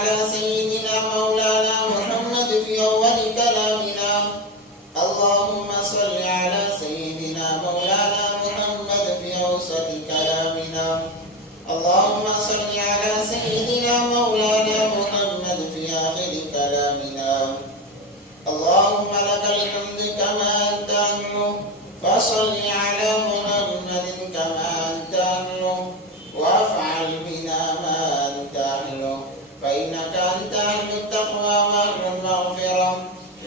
على سيدنا مولانا محمد في أول كلامنا. اللهم صل على سيدنا مولانا محمد في أوسط كلامنا. اللهم صل على سيدنا مولانا محمد في آخر كلامنا. اللهم لك الحمد كما أنت أهله، فصل على محمد كما أنت أهله، وافعل بنا ما أنت أهله، فإنك أنت أهل التقوى وأهل المغفرة.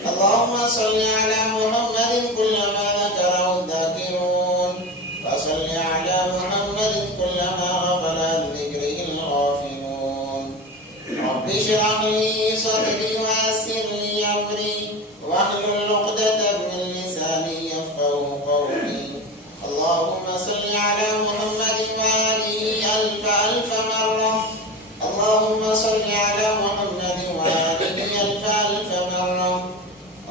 اللهم صل على محمد كلما ذكره الذاكرون، وصل على محمد كلما غفل عن ذكره الغافلون. رب اشرح لي صدري ويسر لي أمري واحلل عقدة من لساني يفقهوا قولي. اللهم صل على محمد وآله ألف ألف مرة. اللهم صل على محمد وآله ألف ألف مرة.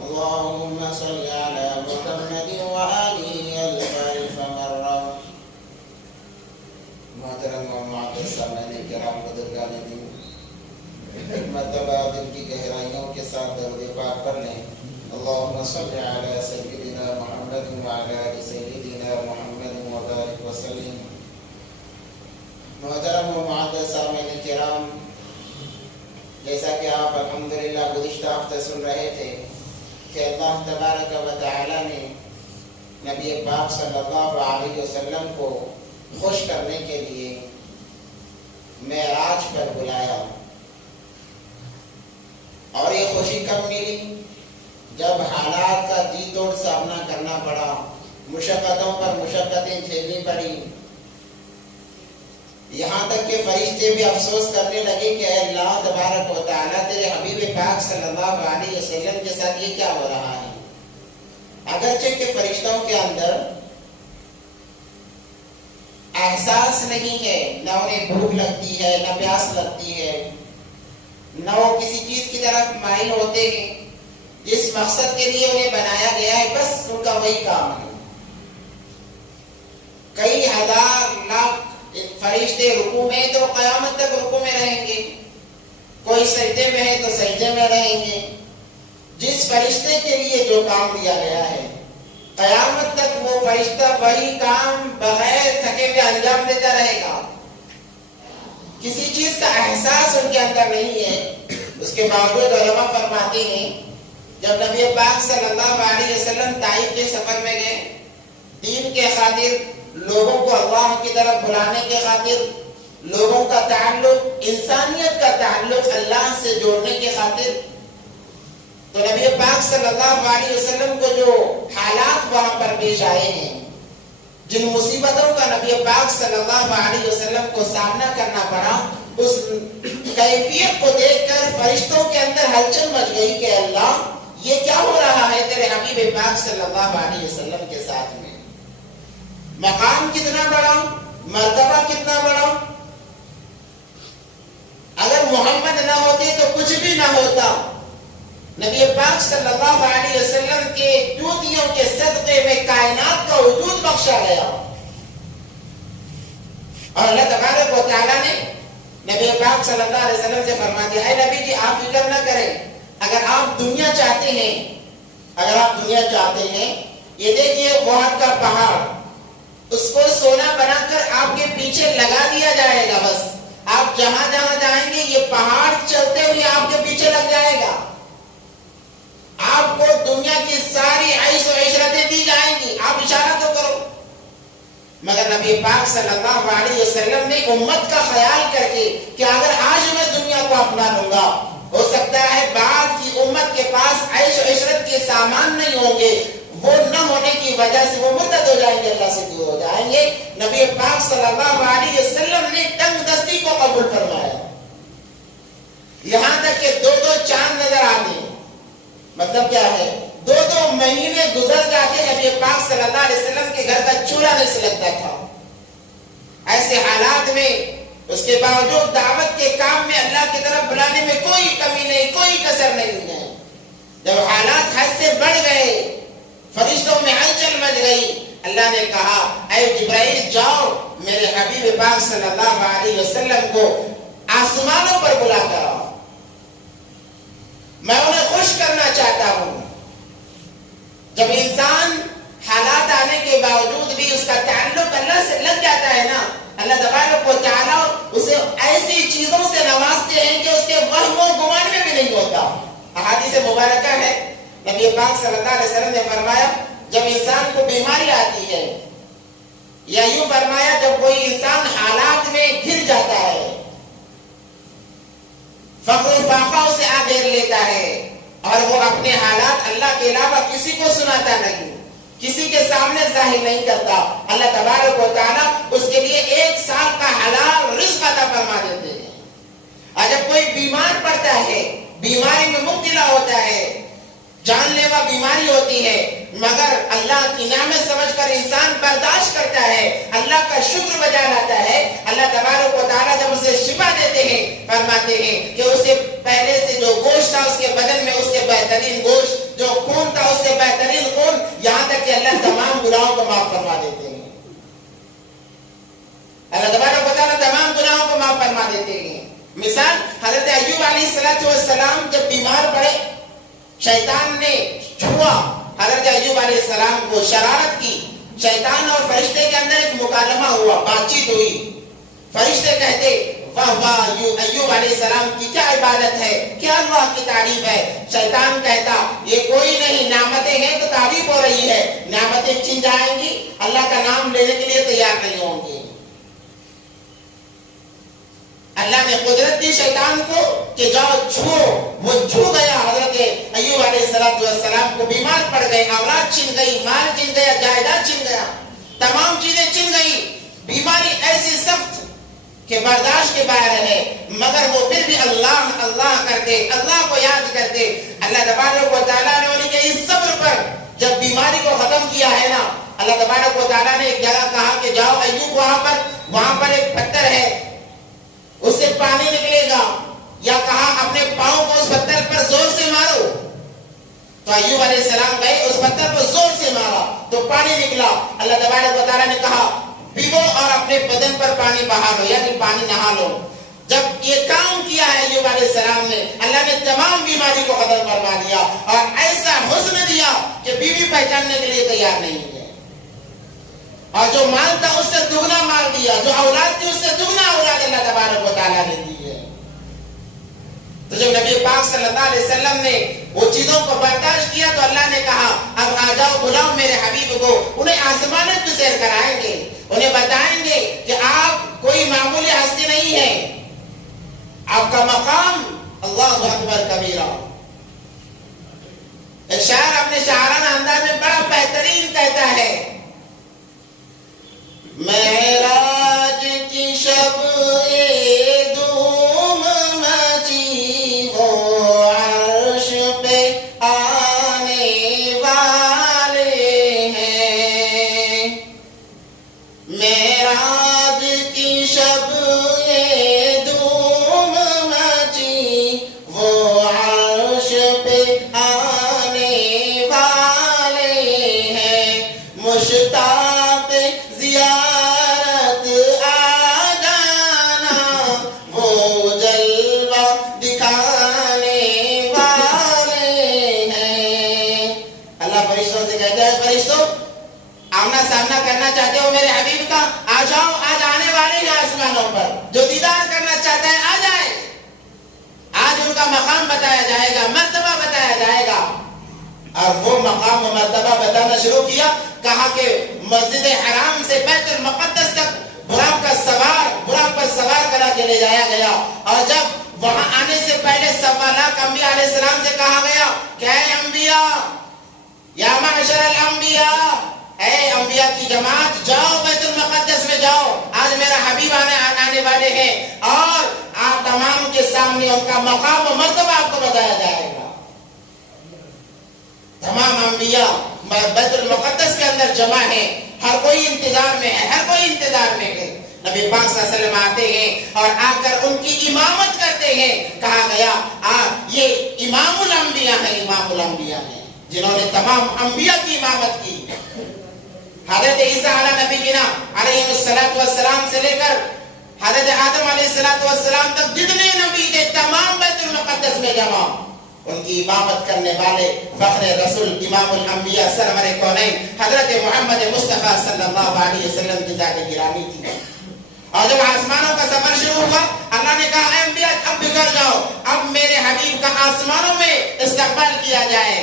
اللهم صل على محمد وآله ألف ألف مرة. محترم و معزز سامعین کرام بزرگان دین، ایک مرتبہ دل کی گہرائیوں کے ساتھ درود پاک پڑھ لیں. اللهم صل على سيدنا محمد وعلى آل سيدنا محمد وبارك وسلم. محترم و معزز سامعین کرام، جیسا کہ آپ الحمدللہ گزشتہ ہفتے سن رہے تھے کہ اللہ تبارک و تعالی نے نبی پاک صلی اللہ علیہ وسلم کو خوش کرنے کے لیے معراج پر بلایا. اور یہ خوشی کب ملی؟ جب حالات کا جی توڑ سامنا کرنا پڑا، مشقتوں پر مشقتیں جھیلنی پڑی، یہاں تک کہ فرشتے بھی افسوس کرنے لگے کہ اے اللہ تبارک و تعالیٰ، تیرے حبیب پاک صلی اللہ علیہ وسلم کے ساتھ یہ کیا ہو رہا ہے؟ اگرچہ کہ فرشتوں کے اندر احساس نہیں ہے، نہ انہیں بھوک لگتی ہے، نہ پیاس لگتی ہے، نہ وہ کسی چیز کی طرف مائل ہوتے ہیں. جس مقصد کے لیے انہیں بنایا گیا ہے بس ان کا وہی کام ہے. کئی ہزار لاکھ فرشتے رکوع میں تو قیامت تک رکوع میں رہیں گے، کوئی سجدے میں ہے تو سجدے میں رہیں گے. جس فرشتے کے لیے جو کام دیا گیا ہے قیامت تک وہ فرشتہ وہی کام بغیر تھکے ہوئے انجام دیتا رہے گا. کسی چیز کا احساس ان کے اندر نہیں ہے. اس کے باوجود علماء فرماتے ہیں جب نبی پاک صلی اللہ علیہ وسلم طائف کے سفر میں گئے، دین کے خاطر، لوگوں کو اللہ کی طرف بلانے کے خاطر، لوگوں کا تعلق، انسانیت کا تعلق اللہ سے جوڑنے کے خاطر، تو نبی پاک صلی اللہ علیہ وسلم کو جو حالات وہاں پر پیش آئے ہیں، جن مصیبتوں کا نبی پاک صلی اللہ علیہ وسلم کو سامنا کرنا پڑا، اس کیفیت کو دیکھ کر فرشتوں کے اندر ہلچل مچ گئی کہ اللہ یہ کیا ہو رہا ہے تیرے حبیب پاک صلی اللہ علیہ وسلم کے ساتھ میں؟ مقام کتنا بڑا، مرتبہ کتنا بڑا. اگر محمد نہ ہوتے تو کچھ بھی نہ ہوتا. نبی پاک صلی اللہ علیہ وسلم کے جوتیوں کے صدقے میں کائنات کا وجود بخشا گیا. اور اللہ تبارک و تعالیٰ نے نبی پاک صلی اللہ علیہ وسلم سے فرما دیا، اے نبی جی آپ فکر نہ کریں، اگر آپ دنیا چاہتے ہیں، یہ دیکھیے وہاں کا پہاڑ، اس کو سونا بنا کر آپ کے پیچھے لگا دیا جائے گا. بس آپ جہاں جہاں جائیں گے یہ پہاڑ چلتے ہوئے آپ کے پیچھے لگ جائے گا. آپ کو دنیا کی ساری عیش و عشرتیں دی جائیں گی، آپ اشارہ تو کرو. مگر نبی پاک صلی اللہ علیہ وسلم نے امت کا خیال کر کے کہ اگر آج میں دنیا کو اپنا لوں گا، ہو سکتا ہے بعد کی امت کے پاس عیش و عشرت کے سامان نہیں ہوں گے، وہ نہ ہونے کی وجہ سے وہ مرتد ہو جائیں گے، اللہ سے دور ہو جائیں گے. نبی پاک صلی اللہ علیہ وسلم نے تنگ دستی کو قبول فرمایا. یہاں تک کہ 2 چاند نظر آتے. مطلب کیا ہے؟ 2 مہینے گزر جاتے نبی پاک صلی اللہ علیہ وسلم کے گھر کا چولہا نہیں سلگتا تھا. ایسے حالات میں اس کے باوجود دعوت کے کام میں اللہ کی طرف بلانے میں کوئی کمی نہیں، کوئی کسر نہیں ہے. جب حالات حد سے بڑھ گئے، فرشتوں میں ہلچل مچ گئی، اللہ نے کہا اے جبرائیل جاؤ میرے حبیب پاک صلی اللہ علیہ وسلم کو آسمانوں پر بلا کر آؤ. جب انسان حالات آنے کے باوجود بھی اس کا تعلق اللہ سے لگ جاتا ہے نا، اللہ تبارک و تعالیٰ اسے ایسی چیزوں سے نوازتے ہیں کہ اس کے وہم و گمان میں بھی نہیں ہوتا۔ احادیث مبارکہ ہے، نبی پاک صلی اللہ علیہ وسلم نے فرمایا جب انسان کو بیماری آتی ہے، یا یوں فرمایا جب کوئی انسان حالات میں گر جاتا ہے، فقر و فاقہ اسے آ گھیر لیتا ہے، اور وہ اپنے حالات اللہ کے علاوہ کسی کو سناتا نہیں، کسی کے سامنے ظاہر نہیں کرتا، اللہ تبارک و تعالیٰ اس کے لیے 1 سال کا حلال رزق عطا فرما دیتے ہیں۔ اور جب کوئی بیمار پڑتا ہے، بیماری میں مبتلا ہوتا ہے، جان لیوا بیماری ہوتی ہے، مگر اللہ کی نعمت سمجھ کر انسان برداشت کرتا ہے، اللہ کا شکر بجا لاتا ہے، اللہ تبارک و تعالیٰ جب اسے شفا دیتے ہیں، فرماتے ہیں کہ اسے پہلے سے جو گوشت تھا اس کے بدن میں، اس سے بہترین گوشت، جو خون تھا اس سے بہترین خون، یہاں تک کہ اللہ تمام گناہوں کو معاف فرما دیتے ہیں۔ اللہ تبارک و تعالیٰ تمام گناہوں کو معاف فرما دیتے ہیں۔ مثال حضرت ایوب علیہ السلام جب بیمار پڑے، شیطان نے چھوا حضرت ایوب علیہ السلام کو، شرارت کی، شیطان اور فرشتے کے اندر ایک مکالمہ ہوا، بات چیت ہوئی۔ فرشتے کہتے واہ واہ ایوب علیہ السلام کی کیا عبادت ہے، کیا اللہ کی تعریف ہے۔ شیطان کہتا یہ کوئی نہیں، نعمتیں ہیں تو تعریف ہو رہی ہے، نعمتیں چھن جائیں گی، اللہ کا نام لینے کے لیے تیار نہیں ہوں گے۔ اللہ نے قدرت دی شیطان کو کہ جاؤ چھو، وہ چھو گیا، حضرت ایوب علیہ السلام کو بیمار پڑ گئے، اولاد چھن گئی، مال چھن گیا، جائیداد چھن گیا، تمام چیزیں چھن گئی، بیماری ایسی سخت کہ برداشت کے باہر ہے، مگر وہ پھر بھی اللہ اللہ کرتے، اللہ کو یاد کرتے۔ اللہ تبارک و تعالیٰ نے ان کے اس صبر پر جب بیماری کو ختم کیا ہے نا، اللہ تبارک و تعالیٰ نے ایک جگہ کہا کہ جاؤ ایوب وہاں پر ایک پتھر ہے، اس سے پانی نکلے گا، یا کہا اپنے پاؤں کو اس پتھر پر زور سے مارو، تو ایوب علیہ السلام گئے، اس پتھر کو زور سے مارا تو پانی نکلا۔ اللہ تبارک و تعالیٰ نے کہا بھگو اور اپنے بدن پر پانی بہا لو، یعنی پانی نہا لو۔ جب یہ کام کیا ہے ایوب علیہ السلام نے، اللہ نے تمام بیماری کو ختم فرما دیا، اور ایسا حسن دیا کہ بیوی پہچاننے کے لیے تیار نہیں ہے، اور جو مال تھا اس سے دگنا مال دیا، جو اولاد تھی اس سے دگنا اولاد اللہ تبارک و تعالیٰ نے دی ہے۔ تو جب نبی پاک صلی اللہ علیہ وسلم نے وہ چیزوں کو برداشت کیا تو اللہ نے کہا اب آ جاؤ بلاؤ میرے حبیب کو، انہیں آسمانوں پہ سیر کرائیں گے، انہیں بتائیں گے کہ آپ کوئی معمولی ہستی نہیں ہے، آپ کا مقام اللہ اکبر کبیرہ۔ ایک شاعر اپنے شاعرانہ انداز میں بڑا بہترین کہتا ہے، معراج کی شب دوم مچی وہ عرش پہ آنے والے ہیں، معراج کی شب دوم مچی وہ عرش پہ آنے والے ہیں، مشتاق زیارت آ جانا وہ جلوہ دکھانے والے ہیں۔ اللہ فرشتوں سے کہتا ہے فرشتوں آمنا سامنا کرنا چاہتے ہو میرے حبیب کا، آ جاؤ، آج آنے والے ہیں آسمانوں پر، جو دیدار کرنا چاہتا ہے آ جائے، آج ان کا مقام بتایا جائے گا، مرتبہ بتایا جائے گا۔ اور وہ مقام و مرتبہ بتانا شروع کیا، کہا کہ مسجد حرام سے بیت المقدس تک براق پر سوار کرا کے لے جایا گیا، اور جب وہاں آنے سے پہلے 1.25 لاکھ انبیاء علیہ السلام سے کہا گیا کہ اے انبیاء، یا معشر الانبیاء، اے انبیاء کی جماعت، جاؤ بیت المقدس میں جاؤ، آج میرا حبیب آنے والے ہیں، اور آپ تمام کے سامنے ان کا مقام و مرتبہ آپ کو بتایا جائے گا۔ تمام انبیاء بیت المقدس کے اندر جمع ہیں، ہر کوئی انتظار میں ہے، ہر کوئی انتظار میں ہے۔ نبی پاک صلی اللہ علیہ وسلم آتے ہیں اور آ کر ان کی امامت کرتے ہیں، کہا گیا یہ امام الانبیاء ہیں، امام الانبیاء ہیں جنہوں نے تمام انبیاء کی امامت کی۔ حضرت عیسیٰ علیہ نبینا علیہ السلام سے لے کر حضرت آدم علیہ السلام تک جتنے نبی تھے تمام بیت المقدس میں جمع، ان کی امامت کرنے والے فخر رسول امام الانبیاء سرور کونین حضرت محمد مصطفیٰ صلی اللہ علیہ وسلم کی ذات گرامی تھی. اور جب آسمانوں کا سفر شروع ہوا اللہ نے کہا اے انبیاء اب بگڑ جاؤ, اب میرے حبیب کا آسمانوں میں استقبال کیا جائے.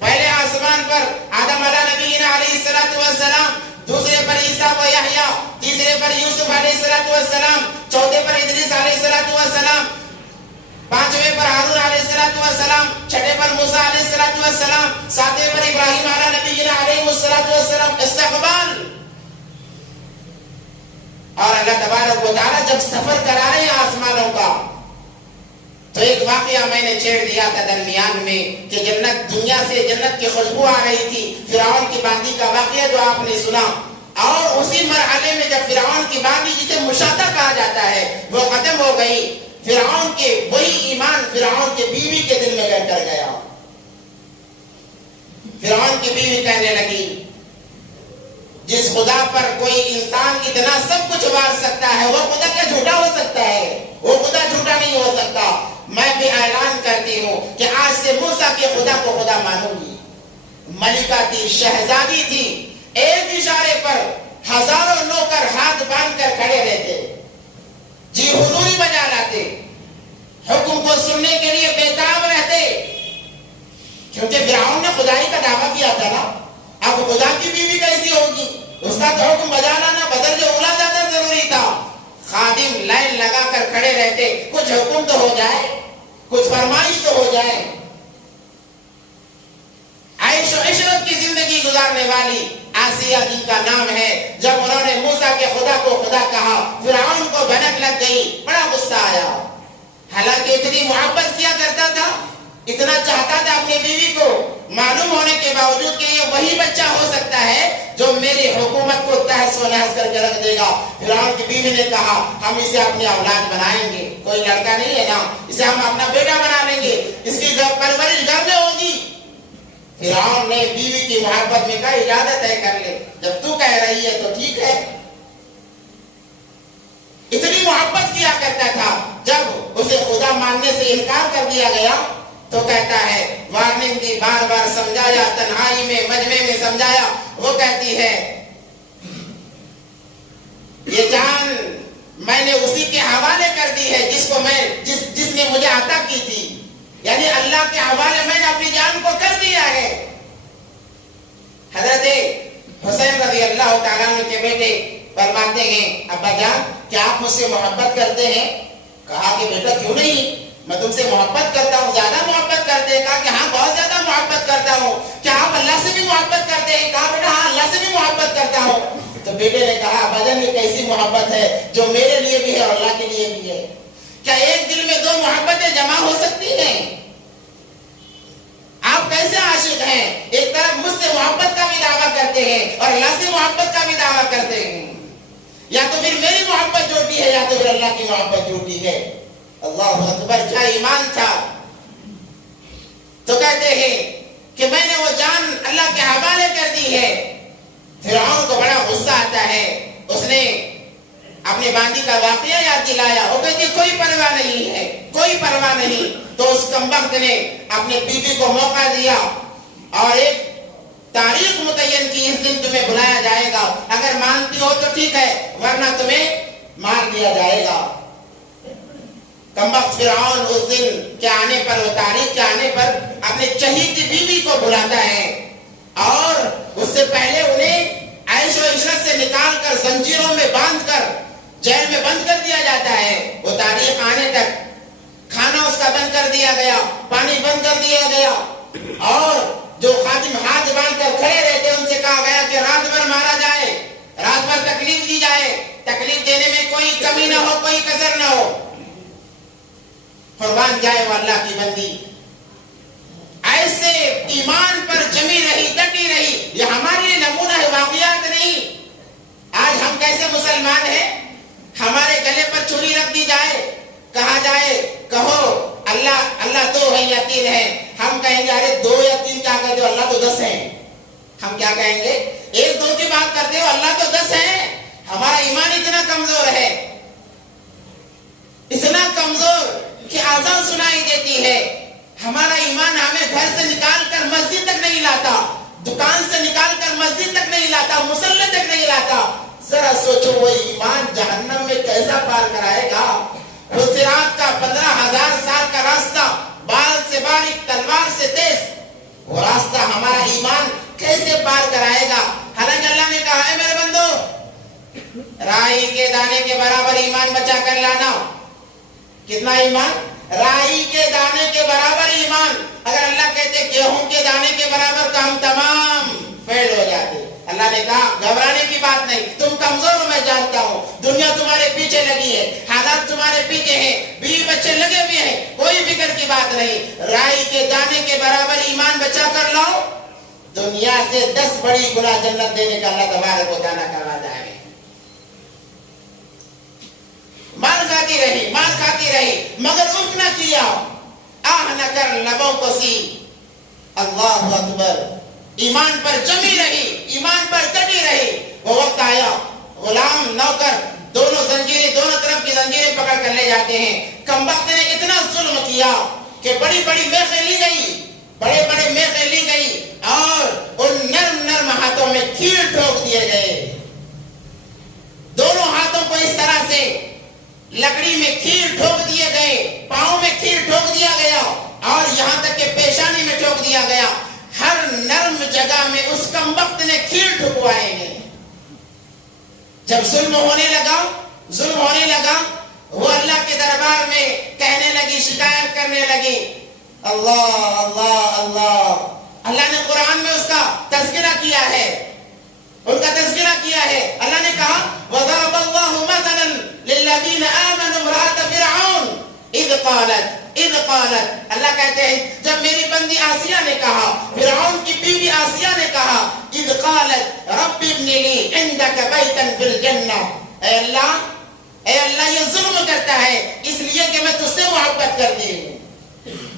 پہلے آسمان پر آدم علیہ نبینا علیہ السلام, دوسرے پر عیسیٰ و یحییٰ, تیسرے پر یوسف علیہ السلام, چوتھے پر ادریس علیہ السلام, پانچویں پر ہارون علیہ السلام, چھٹے پر موسیٰ علیہ السلام, ساتویں پر ابراہیم علیہ نبینا علیہ السلام. استقبال. اور اللہ تبارک و تعالیٰ جب سفر کرا رہے ہیں آسمانوں کا تو ایک واقعہ میں نے چھیڑ دیا تھا درمیان میں کہ جنت, دنیا سے جنت کی خوشبو آ رہی تھی. فرعون کی باندی کا واقعہ جو آپ نے سنا, اور اسی مرحلے میں جب فرعون کی باندی جسے مشاہدہ کہا جاتا ہے وہ ختم ہو گئی, فرعون کے وہی ایمان فرعون کے بیوی کے دل میں کر گیا. فرعون کی بیوی کہنے لگی جس خدا پر کوئی انسان اتنا سب کچھ وار سکتا ہے وہ خدا کیا جھوٹا ہو سکتا ہے؟ وہ خدا جھوٹا نہیں ہو سکتا. میں بھی اعلان کرتی ہوں کہ آج سے موسیٰ کے خدا کو خدا مانوں گی. ملکہ تھی, شہزادی تھی, ایک اشارے پر ہزاروں نوکر ہاتھ باندھ کر کھڑے رہتے, جی حضوری بجا لاتے, حکم کو سننے کے لیے بےتاب رہتے, کیونکہ فرعون نے خدائی کا دعویٰ کیا تھا نا. اب خدا کی بیوی کیسی ہوگی؟ اس کا تو حکم بجا لانا بدل جو اولا زیادہ ضروری تھا. خادم لائن لگا کر کھڑے رہتے, کچھ حکم تو ہو جائے, کچھ فرمائش تو ہو جائے. عیش و عشرت کی زندگی گزارنے والی آسیہ جن کا نام ہے, جب انہوں نے موسیٰ کے خدا کو خدا کہا فرعون کو بھنک لگ گئی, بڑا غصہ آیا. حالانکہ اتنی محبت کیا کرتا تھا, اتنا چاہتا تھا اپنی بیوی کو, معلوم ہونے کے باوجود کہ یہ وہی بچہ ہو سکتا ہے جو میری حکومت کو تہس و نہس کر کے رکھ دے گا. فرعون کی بیوی نے کہا ہم اسے اپنی اولاد بنائیں گے, کوئی لڑکا نہیں ہے نا, اسے ہم اپنا بیٹا بنا لیں گے, اس کی پرورش گھر میں ہوگی. فرعون نے بیوی کی محبت میں کہا اجازت ہے کر لے, جب تو کہہ رہی ہے تو ٹھیک ہے. اتنی محبت کیا کرتا تھا, جب اسے خدا ماننے سے انکار کر دیا گیا تو کہتا ہے وارننگ دی, بار بار سمجھایا, تنہائی میں مجمع میں سمجھایا. وہ کہتی ہے یہ جان میں نے اسی کے حوالے کر دی ہے جس کو میں جس نے مجھے عطا کی تھی, یعنی اللہ کے حوالے میں نے اپنی جان کو کر دیا ہے. حضرت حسین رضی اللہ تعالیٰ عنہ کے بیٹے فرماتے ہیں ابا جان کیا آپ مجھ سے محبت کرتے ہیں؟ کہا کہ بیٹا کیوں نہیں, میں تم سے محبت کرتا ہوں, زیادہ محبت کرتے ہیں؟ کہا کہ ہاں بہت زیادہ محبت کرتا ہوں. کیا آپ اللہ سے بھی محبت کرتے ہیں؟ کہا بیٹا ہاں اللہ سے بھی محبت کرتا ہوں. تو بیٹے نے کہا ابا جان یہ کیسی محبت ہے جو میرے لیے بھی ہے اور اللہ کے لیے بھی ہے؟ کیا ایک دل میں دو محبتیں جمع ہو سکتی ہیں؟ آپ کیسے عاشق ہیں, ایک طرف مجھ سے محبت کا بھی دعویٰ کرتے ہیں اور اللہ سے محبت کا بھی دعویٰ کرتے ہیں. یا تو پھر میری محبت جھوٹی ہے یا تو پھر اللہ کی محبت جھوٹی ہے. اللہ اکبر, کیا ایمان تھا. تو کہتے ہیں کہ میں نے وہ جان اللہ کے حوالے کر دی ہے. فرعون کو بڑا غصہ آتا ہے, اس نے اپنی باندی کا واقعہ یاد دلایا. وہ کہتی کوئی پرواہ نہیں ہے, کوئی پرواہ نہیں. تو اس کمبخت نے اپنے بیوی کو موقع دیا اور ایک تاریخ متعین کی, اس دن تمہیں بلایا جائے گا, اگر مانتی ہو تو ٹھیک ہے ورنہ تمہیں مار دیا جائے گا. کمبخت فرعون اس دن کے آنے پر, وہ تاریخ کے آنے پر اپنے چہیتی بیوی کو بلاتا ہے اور اس سے پہلے انہیں عیش و عشرت سے نکال کر زنجیروں میں باندھ کر جیل میں بند کر دیا جاتا ہے. وہ تاریخ آنے تک کھانا اس کا بند کر دیا گیا, پانی بند کر دیا گیا, اور جو خادم ہاتھ باندھ کر کھڑے رہتے ان سے کہا گیا کہ رات بھر مارا جائے, رات بھر تکلیف دی جائے, تکلیف دینے میں کوئی کمی نہ ہو, کوئی کسر نہ ہو, قربان جائے وہ اللہ کی بندی. ایسے ایمان پر جمی رہی, ڈٹی رہی. یہ ہمارے لیے نمونہ ہے, واقعات نہیں. آج ہم کیسے مسلمان ہیں, ہمارے گلے پر چھری رکھ دی جائے, کہا جائے کہو اللہ دو ہے یا تین ہے, ہم کہیں گے ارے دو یا تین کیا کہتے ہو, اللہ تو 10 ہیں. ہم کیا کہیں گے, ایک دو کی بات کرتے ہو, اللہ تو 10 ہیں. ہمارا ایمان اتنا کمزور ہے, اتنا کمزور کہ آزان سنائی دیتی ہے, ہمارا ایمان ہمیں گھر سے نکال کر مسجد تک نہیں لاتا، دکان سے نکال کر مسجد تک نہیں لاتا، مصلی تک نہیں لاتا. ذرا سوچو وہ ایمان جہنم میں کیسا پار کرائے گا. حجرات کا 15,000 سال کا راستہ، بال سے باریک تلوار سے تیز، وہ راستہ ہمارا ایمان کیسے پار کرائے گا. حالانکہ اللہ نے کہا ہے میرے بندو، رائی کے دانے کے برابر ایمان بچا کر لانا. کتنا ایمان؟ رائی کے دانے کے برابر ایمان. اگر اللہ کہتے گیہوں کے دانے کے برابر تو ہم تمام فیل ہو جاتے. اللہ نے کہا گھبرانے کی بات نہیں، تم کمزور ہو میں جانتا ہوں، دنیا تمہارے پیچھے لگی ہے، حالات تمہارے پیچھے ہیں، بیوی بچے لگے ہوئے ہیں، کوئی فکر کی بات نہیں. رائی کے دانے کے برابر ایمان بچا کر لاؤ، دنیا سے 10 بڑی گنا جنت دینے کا اللہ تبارک و تعالیٰ کا وعدہ ہے. مال کھاتی رہی، مال کھاتی رہی، مگر اف نہ کیا، آہ نہ کر لبوں کو سی. اللہ اکبر. ایمان پر جمی رہی، ایمان پر ڈٹی رہی. وہ وقت آیا غلام نوکر دونوں زنجیریں، دونوں طرف کی زنجیریں پکڑ کر لے جاتے ہیں. کمبخت نے اتنا ظلم کیا کہ بڑی بڑی میخیں لی گئی، بڑے بڑے میخیں لی گئی اور ان نرم نرم ہاتھوں میں کھیل ٹھوک دیے گئے. دونوں ہاتھوں کو اس طرح سے لکڑی میں کھیل ٹھوک دیے گئے، پاؤں میں کھیل ٹھوک دیا گیا اور یہاں تک کہ پیشانی میں ٹھوک دیا گیا. ہر نرم جگہ میں اس کمبخت نے کھیل ٹھکوائے ہیں. جب ظلم ہونے لگا وہ اللہ کے دربار میں کہنے لگی، شکایت کرنے لگی. اللہ اللہ اللہ. اللہ نے قرآن میں اس کا تذکرہ کیا ہے، ان کا تذکرہ کیا ہے. اللہ نے کہا وَضَرَبَ اللَّهُ مَثَلًا لِلَّذِينَ آمَنُوا امْرَأَتَ فِرْعَوْنَ اِذْ قَالَتْ. اللہ کہتے ہیں جب میری بندی آسیہ نے کہا، فرعون کی بیوی آسیہ نے کہا، اِذْ قَالَتْ رَبِّ ابْنِ لِي عِنْدَكَ بَيْتًا فِي الْجَنَّةِ. اے اللہ یہ ظلم کرتا ہے اس لیے کہ میں تجھ سے محبت کرتی ہوں،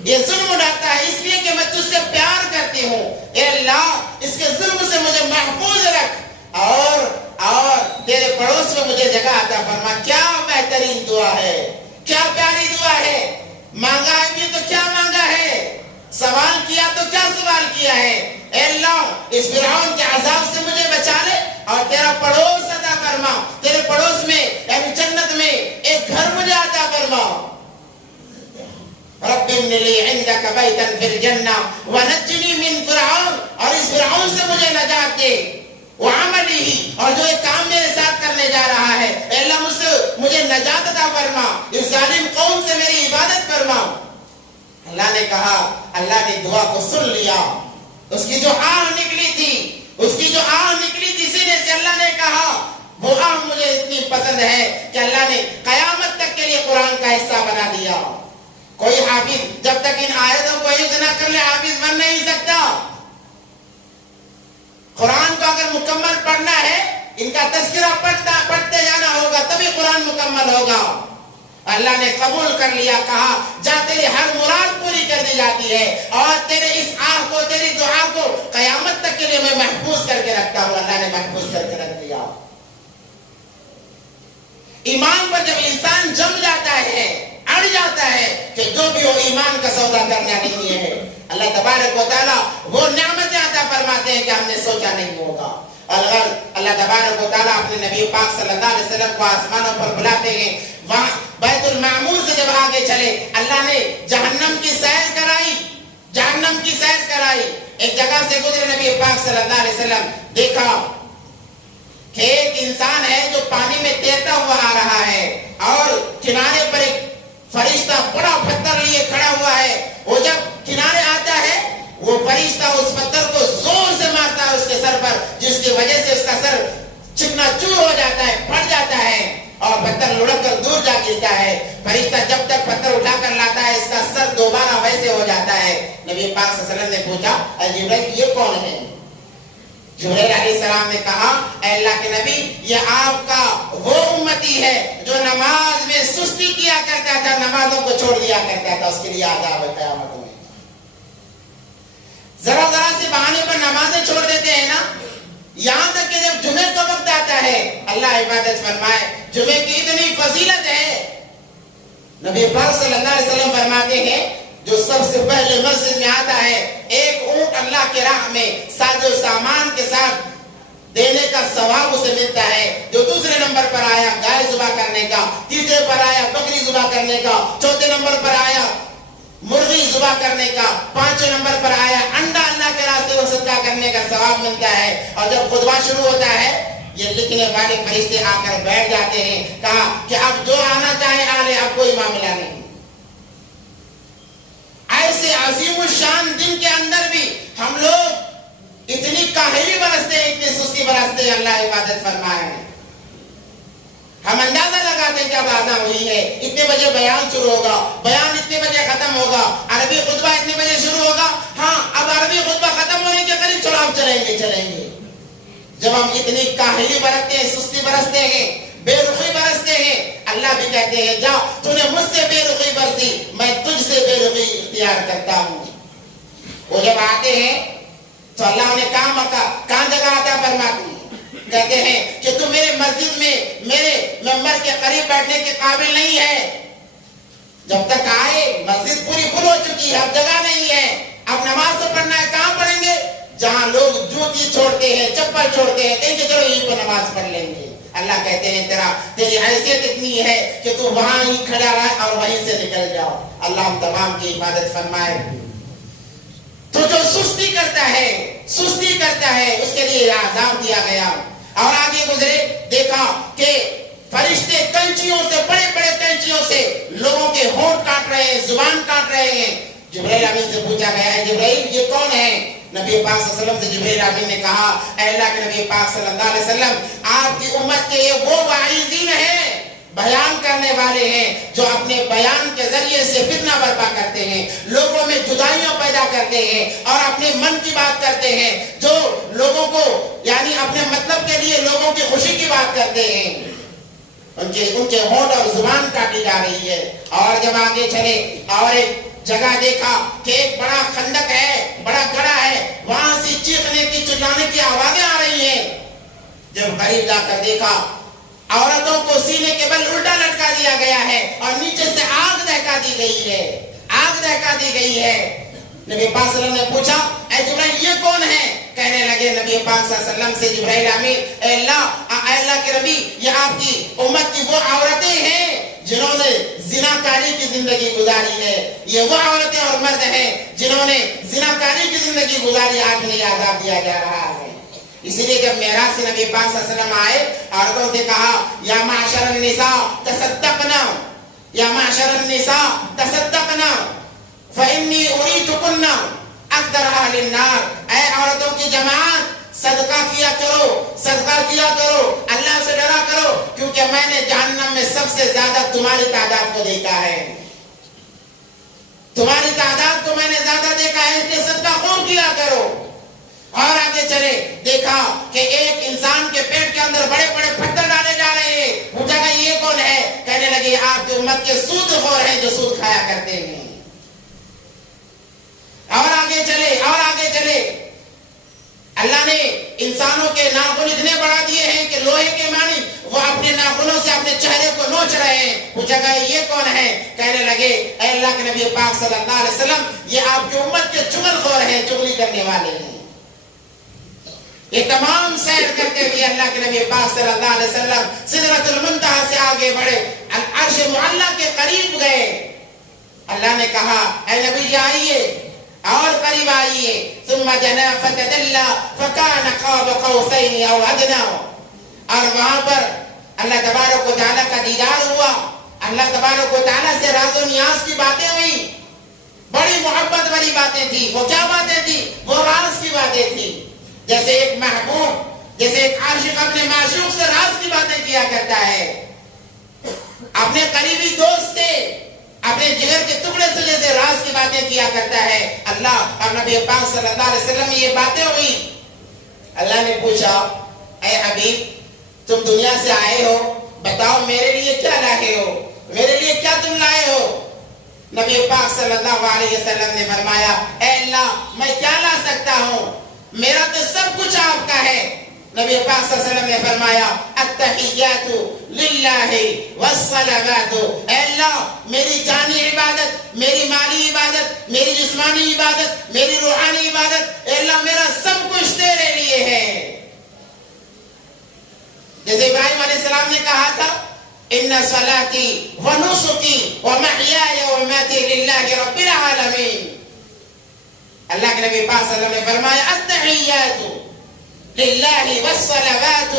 یہ ظلم ڈالتا ہے اس لیے کہ میں تجھ سے پیار کرتی ہوں. اے اللہ اس کے ظلم سے مجھے محفوظ رکھ اور تیرے پڑوس میں مجھے جگہ عطا فرما. کیا بہترین دعا ہے، کیا پیاری دعا ہے. مانگا ہے بھی تو کیا مانگا ہے، سوال کیا تو کیا سوال کیا ہے. اے اللہ اس فرعون کے عذاب سے مجھے بچا لے اور تیرا پڑوس عطا فرما، تیرے پڑوس میں یعنی جنت میں ایک گھر مجھے عطا فرما. رب ابن لی عندک بیتا فی الجنہ ونجنی من فرعون. اور اس فرعون سے مجھے نجات دے. وعملی اور جو ایک کام میرے ساتھ کرنے جا رہا ہے، اے اللہ مجھے نجات عطا فرما، اس ظالم قوم سے میری عبادت فرما. اللہ نے کہا، اللہ نے دعا کو سن لیا. اس کی جو آہ نکلی تھی سینے سے، اللہ نے کہا وہ آہ مجھے اتنی پسند ہے کہ اللہ نے قیامت تک کے لیے قرآن کا حصہ بنا دیا. کوئی حافظ جب تک ان آیتوں کو حفظ نہ کر لے حافظ بن نہیں سکتا. قرآن کو اگر مکمل پڑھنا ہے، ان کا تذکرہ پڑھتے جانا ہوگا تبھی قرآن مکمل ہوگا. اللہ نے قبول کر لیا، کہا جا تیری ہر مراد پوری کر دی جاتی ہے اور تیرے اس آہ کو، تیری دعا کو قیامت تک کے لیے میں محفوظ کر کے رکھتا ہوں. اللہ نے محفوظ کر کے رکھ دیا. ایمان پر جب انسان جم جاتا ہے، اڑ جاتا ہے کہ جو بھی ہو ایمان کا سودا کرنا نہیں ہے، اللہ تبارک و تعالیٰ وہ نعمتیں عطا فرماتے ہیں کہ ہم نے سوچا نہیں ہوگا. اگر اللہ تبارک و تعالیٰ اپنے نبی پاک صلی اللہ علیہ وسلم کو آسمانوں پر بلاتے ہیں، وہاں بیت المعمور سے جب آگے چلے، اللہ نے جہنم کی سیر کرائی. ایک جگہ سے گزرے نبی پاک صلی اللہ علیہ وسلم، دیکھا کہ ایک انسان ہے جو پانی میں تیرتا ہوا آ رہا ہے اور کنارے پر ایک فرشتہ بڑا پتھر لیے کھڑا ہوا ہے. وہ جب کنارے آتا ہے، وہ فرشتہ اس پتھر کو زور سے مارتا ہے اس کے سر پر، جس کی وجہ سے اس کا سر چکنا چور ہو جاتا ہے، پھٹ جاتا ہے اور پتھر لڑک کر دور جا گرتا ہے. فرشتہ جب تک پتھر اٹھا کر لاتا ہے، اس کا سر دوبارہ ویسے ہو جاتا ہے. نبی پاک صلی اللہ علیہ وسلم نے پوچھا، اے جبرائیل یہ کون ہے؟ جبرائیل علیہ السلام نے کہا، اے اللہ کے نبی یہ آپ کا وہ امتی ہے جو نماز میں سستی کیا کرتا تھا، نمازوں کو چھوڑ دیا کرتا تھا، اس کے لیے عذاب ہے قیامت میں. ذرا سے بہانے پر نمازیں چھوڑ دیتے ہیں نا، یہاں تک کہ جب جمعے کا وقت آتا ہے، اللہ عبادت فرمائے، جمعے کی اتنی فضیلت ہے. نبی پاک صلی اللہ علیہ وسلم فرماتے ہیں جو سب سے پہلے مسجد میں آتا ہے ایک اونٹ اللہ کے راہ میں ساز و سامان کے ساتھ دینے کا ثواب اسے ملتا ہے. جو دوسرے نمبر پر آیا گائے ذبح کرنے کا, تیسرے پر آیا بکری ذبح کرنے کا, چوتھے نمبر پر آیا مرغی ذبح کرنے کا, پانچویں نمبر پر آیا انڈا اللہ کے راستے میں صدقہ کرنے کا ثواب ملتا ہے. اور جب خطبہ شروع ہوتا ہے یہ لکھنے والے فرشتے آ کر بیٹھ جاتے ہیں. کہا کہ اب جو آنا چاہے آ لے, اب کوئی معاملہ نہیں. ایسے عظیم الشان دن کے اندر بھی ہم لوگ اتنی کاہلی برستے ہیں, اتنی سستی برستے ہیں. اللہ عبادت فرمائے ہیں. ہم اندازہ لگاتے ہیں کیا اذان ہوئی ہے, اتنے بجے بیان شروع ہوگا, بیان اتنے بجے ختم ہوگا, عربی خطبہ اتنے بجے شروع ہوگا. ہاں اب عربی خطبہ ختم ہونے کے قریب چلو اب چلیں گے. جب ہم اتنی کاہلی برتتے ہیں, سستی برستے ہیں, بے رخی برستے ہیں, اللہ بھی کہتے ہیں جا تو نے مجھ سے بے رخی برتی, میں تجھ سے بے رخی اختیار کرتا ہوں. وہ جب آتے ہیں تو اللہ انہیں کہاں جگہ آتا فرماتے ہیں, کہتے ہیں کہ تم میرے مسجد میں میرے ممبر کے قریب بیٹھنے کے قابل نہیں ہے. جب تک آئے مسجد پوری فل ہو چکی ہے, اب جگہ نہیں ہے, اب نماز تو پڑھنا ہے. کہاں پڑھیں گے؟ جہاں لوگ جوتی چھوڑتے ہیں, چپل چھوڑتے ہیں, کہیں کہ چلو یہیں پر نماز پڑھ لیں گے. اللہ کہتے ہیں تیری حیثیت اتنی ہے کہ تو وہاں ہی کھڑا رہے اور وہیں سے نکل جاؤ. اللہ ہم تمام کی حفاظت فرمائے. تو جو سستی کرتا ہے اس کے لیے عذاب دیا گیا. اور آگے گزرے, دیکھا کہ فرشتے کینچیوں سے, بڑے بڑے کینچیوں سے لوگوں کے ہونٹ کاٹ رہے ہیں, زبان کاٹ رہے ہیں. جبرائیل امین سے پوچھا گیا ہے جبرائیل یہ کون ہے؟ نبی پاک صلی اللہ علیہ وسلم سے جبرائیل امین نے کہا اے اللہ کے نبی پاک صلی اللہ علیہ وسلم, آپ کی امت کے یہ وہ واعظین ہیں, بیان کرنے والے ہیں جو اپنے بیان کے ذریعے سے فتنہ برپا کرتے ہیں, لوگوں میں جدائیاں پیدا کرتے ہیں اور اپنے من کی بات کرتے ہیں, جو لوگوں کو یعنی اپنے مطلب کے لیے لوگوں کی خوشی کی بات کرتے ہیں. ان کے ہونٹ اور زبان کاٹی جا رہی ہے. اور جب آگے چلے اور ایک جگہ دیکھا کہ ایک بڑا خندق ہے, بڑا گڑھا ہے, وہاں سے چیخنے کی چلانے کی آوازیں آ رہی ہیں. جب قریب جا کر دیکھا عورتوں کو سینے کے بل الٹا لٹکا دیا گیا ہے اور نیچے سے آگ دہکا دی گئی ہے. نبی پاک صلی اللہ علیہ وسلم نے پوچھا اے جبرائیل یہ کون ہے؟ کہنے لگے نبی پاک صلی اللہ علیہ وسلم سے جبرائیل امین, اے اللہ کے نبی یہ آپ کی امت کی وہ عورتیں ہیں جنہوں نے زناکاری کی زندگی گزاری ہے. یہ وہ عورتیں اور مرد ہیں جنہوں نے زناکاری کی زندگی گزاری, آج انہیں عذاب دیا جا رہا ہے. اسی لیے جب معراج سے نبی پاک صلی اللہ علیہ وسلم آئے, عورتوں سے کہا یا معشر النساء تصدقنا, یا معشر النساء تصدقنا فإنی اریدکن اکثر اہل النار, اے عورتوں کی جماعت صدقہ کیا کرو, اللہ سے ڈرا کرو, کیونکہ میں نے جہنم میں سب سے زیادہ تمہاری تعداد کو دیکھا ہے, تمہاری تعداد کو میں نے زیادہ دیکھا ہے, اس لیے صدقہ خوب کیا کرو. اور آگے چلے, دیکھا کہ ایک انسان کے پیٹ کے اندر بڑے بڑے پتھر ڈالے جا رہے ہیں. پوچھا کہ یہ کون ہے؟ کہنے لگے آپ کی امت کے سود خور ہیں جو سود کھایا کرتے ہیں. اور آگے چلے اللہ نے انسانوں کے ناخن اتنے بڑھا دیے ہیں کہ لوہے کے مانی وہ اپنے ناخنوں سے اپنے چہرے کو نوچ رہے ہیں. پوچھا کہ یہ کون ہے؟ کہنے لگے اے اللہ کے نبی پاک صلی اللہ علیہ وسلم یہ آپ کی امت کے چغل خور ہیں, چغلی کرنے والے ہیں. یہ تمام سیر کرتے ہوئے اللہ کے نبی پاک صلی اللہ علیہ وسلم سدرۃ المنتہا سے آگے بڑھے, عرش معلیٰ کے قریب گئے. اللہ نے کہا اے نبی آئیے اور قریب آئیے. ثم جنا فتدلى فكان قاب قوسين او ادنى, اور وہاں پر اللہ تبارک و تعالیٰ کا دیدار ہوا. اللہ تبارک و تعالیٰ سے راز و نیاز کی باتیں ہوئی, بڑی محبت والی باتیں تھی. وہ کیا باتیں تھی؟ وہ راز کی باتیں تھی. جیسے ایک محبوب, جیسے ایک عاشق اپنے معشوق سے راز کی باتیں کیا کرتا ہے, اپنے قریبی دوست سے, اپنے جگر کے ٹکڑے سے جیسے راز کی باتیں کیا کرتا ہے. اللہ اور نبی پاک صلی اللہ علیہ وسلم میں یہ باتیں ہوئی. اللہ نے پوچھا اے حبیب تم دنیا سے آئے ہو, بتاؤ میرے لیے کیا لائے ہو, میرے لیے کیا تم لائے ہو؟ نبی پاک صلی اللہ علیہ وسلم نے فرمایا اے اللہ میں کیا لا سکتا ہوں, میرا تو سب کچھ آپ کا ہے. نبی پاک صلی اللہ علیہ وسلم نے فرمایا التحیات للہ والصلوات, اے اللہ میری جانی عبادت, میری مالی عبادت, جیسے ابراہیم علیہ السلام نے کہا تھا ان صلاتی و نسکی و محیای و مماتی للہ رب العالمین. اللہ کے نبی پاک صلی اللہ علیہ وسلم نے فرمایا التحیات للہ والصلوات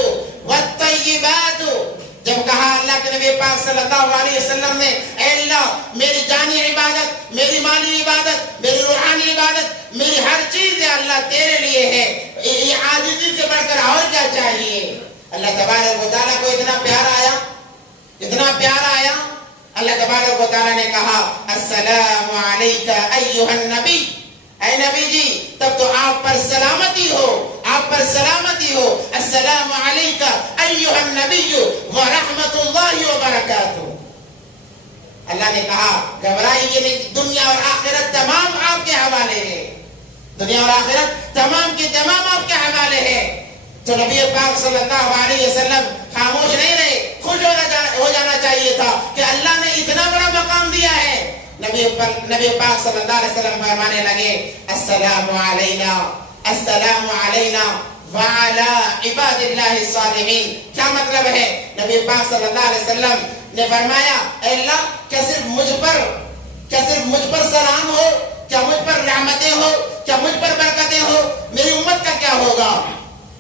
والطیبات. جب کہا اللہ کے نبی پاک صلی اللہ علیہ وسلم نے اے اللہ میری جانی عبادت، میری مالی عبادت، میری روحانی عبادت، میری ہر چیز ہے اللہ تیرے لیے ہے، یہ عاجزی سے بڑھ کر اور کیا چاہیے. اللہ تبارک و تعالیٰ کو اتنا پیار آیا، اتنا پیار آیا. اللہ تبارک و تعالیٰ نے کہا السلام علیک ایھا النبی، اے نبی جی تب تو آپ پر سلامتی ہو، آپ پر سلامتی ہو. السلام علیک ایھا النبی ورحمۃ اللہ وبرکاتہ. اللہ نے کہا گھبرائیے نہیں، دنیا اور آخرت تمام آپ کے حوالے ہے، دنیا اور آخرت تمام کے تمام آپ کے حوالے ہے. تو نبی پاک صلی اللہ علیہ وسلم خاموش نہیں رہے، خوش ہو جانا چاہیے تھا کہ اللہ نے اتنا بڑا مقام دیا ہے. نبی پاک صلی اللہ علیہ وسلم فرمانے لگے السلام علینا، السلام علینا وعلی عباد اللہ الصالحین. کیا مطلب ہے؟ نبی پاک صلی اللہ علیہ وسلم نے فرمایا اے اللہ کیا صرف مجھ پر سلام ہو، کیا مجھ پر رحمتیں ہو، کیا مجھ پر برکتیں ہو؟ میری امت کا کیا ہوگا؟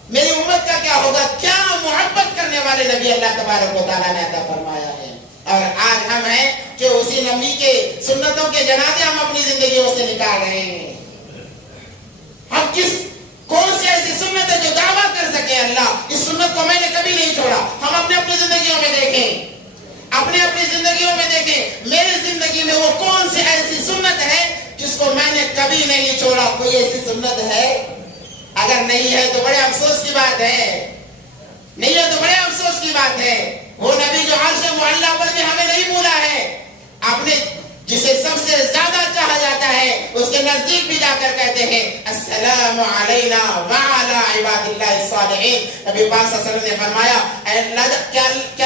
میری امت کا کیا ہوگا؟ کیا محبت کرنے والے نبی اللہ تبارک و تعالیٰ نے عطا فرمایا ہے. اور آج ہم ہیں کہ اسی نبی کے سنتوں کے جنازے ہم اپنی زندگیوں سے نکال رہے ہیں. ہم کون سی ایسی سنت ہے جو دعویٰ کر سکے اللہ اس سنت کو میں نے کبھی نہیں چھوڑا؟ ہم اپنی زندگیوں میں دیکھیں، اپنی زندگیوں میں دیکھیں میری زندگی میں وہ کون سی ایسی سنت ہے جس کو میں نے کبھی نہیں چھوڑا. کوئی ایسی سنت ہے؟ اگر نہیں ہے تو بڑے افسوس کی بات ہے، نہیں ہے تو بڑے افسوس کی بات ہے. وہ نبی جو عرش معلیٰ پر بھی ہمیں نہیں بھولا ہے، اپنے جسے سب سے زیادہ چاہا جاتا ہے اس کے نزدیک بھی جا کر کہتے ہیں السلام علینا وعلی عباد اللہ الصالحین. نبی پاک صلی اللہ علیہ وسلم نے فرمایا اے اللہ کیا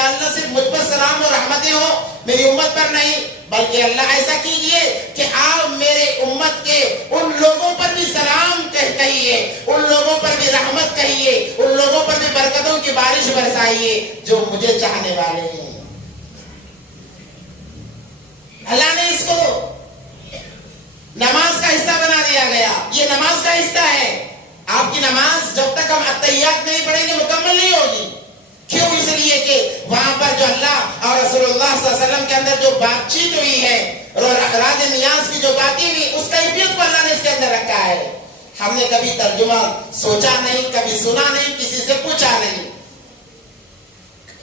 اللہ صرف مجھ پر سلام اور رحمتیں ہو، میری امت پر نہیں، بلکہ اللہ ایسا کیجئے کہ آپ میرے امت کے ان لوگوں پر بھی سلام کہیے، ان لوگوں پر بھی رحمت کہیے، ان لوگوں پر بھی برکتوں کی بارش برسائیے جو مجھے چاہنے والے ہیں. اللہ نے اس کو نماز کا حصہ بنا دیا گیا. یہ نماز کا حصہ ہے. آپ کی نماز جب تک ہم اتحیات نہیں پڑھیں گے مکمل نہیں ہوگی. کیوں؟ اس لیے کہ وہاں پر جو اللہ اور رسول اللہ صلی اللہ علیہ وسلم کے اندر جو بات چیت ہوئی ہے، راز نیاز کی جو باتیں ہوئی، اس کیفیت کو اللہ نے اس کے اندر رکھا ہے. ہم نے کبھی ترجمہ سوچا نہیں، کبھی سنا نہیں، کسی سے پوچھا نہیں.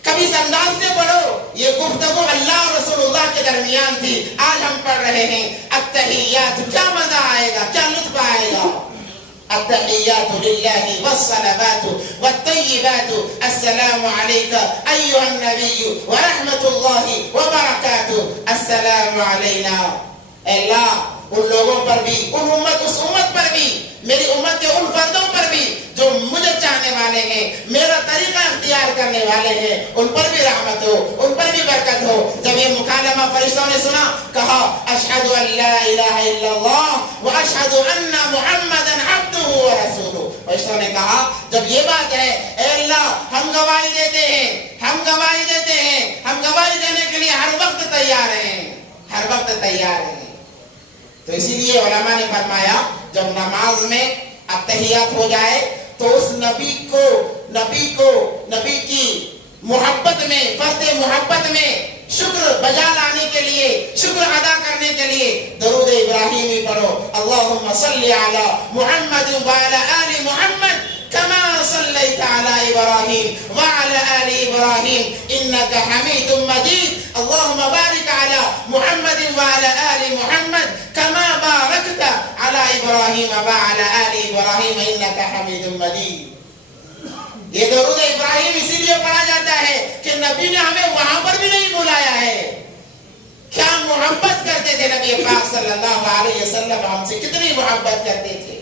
کبھی اس انداز سے پڑھو. یہ گفتگو اللہ اور رسول اللہ کے درمیان تھی. آج ہم پڑھ رہے ہیں التحیات. کیا مزہ آئے گا، کیا لطف آئے گا. التحیات للہ والصلوات والطیبات السلام علیک ایھا النبی ورحمۃ اللہ وبرکاتہ. السلام علینا. اے اللہ ان لوگوں پر بھی، اس امت پر بھی، میری امت کے ان فردوں پر بھی جو مجھے چاہنے والے ہیں، میرا طریقہ اختیار کرنے والے ہیں، ان پر بھی رحمت ہو، ان پر بھی برکت ہو. جب یہ مکالمہ فرشتوں نے سنا، کہا اشہد ان لا الہ الا اللہ واشہد ان محمدا عبدہ ورسولہ. فرشتوں نے کہا جب یہ بات ہے اے اللہ ہم گواہی دیتے ہیں، ہم گواہی دیتے ہیں، ہم گواہی دینے کے لیے ہر وقت تیار ہیں، ہر وقت تیار ہیں. تو اسی لیے علماء نے فرمایا جب نماز میں اتحیات ہو جائے تو اس نبی کی محبت میں، فرض محبت میں شکر بجا لانے کے لیے، شکر ادا کرنے کے لیے درود ابراہیمی پڑھو. اللہم صلی علی محمد وعلی آل محمد کما صلیت علی ابراہیم وعلی آل ابراہیم انک حمید مجید. اللہم بارک علی محمد وعلی آل محمد کما بارکت علی ابراہیم وعلی آل ابراہیم انک حمید مجید. یہ درود ابراہیم اسی لیے پڑھا جاتا ہے کہ نبی نے ہمیں وہاں پر بھی نہیں بلایا ہے. کیا محبت کرتے تھے نبی پاک صلی اللہ علیہ وسلم، ہم سے کتنی محبت کرتے تھے.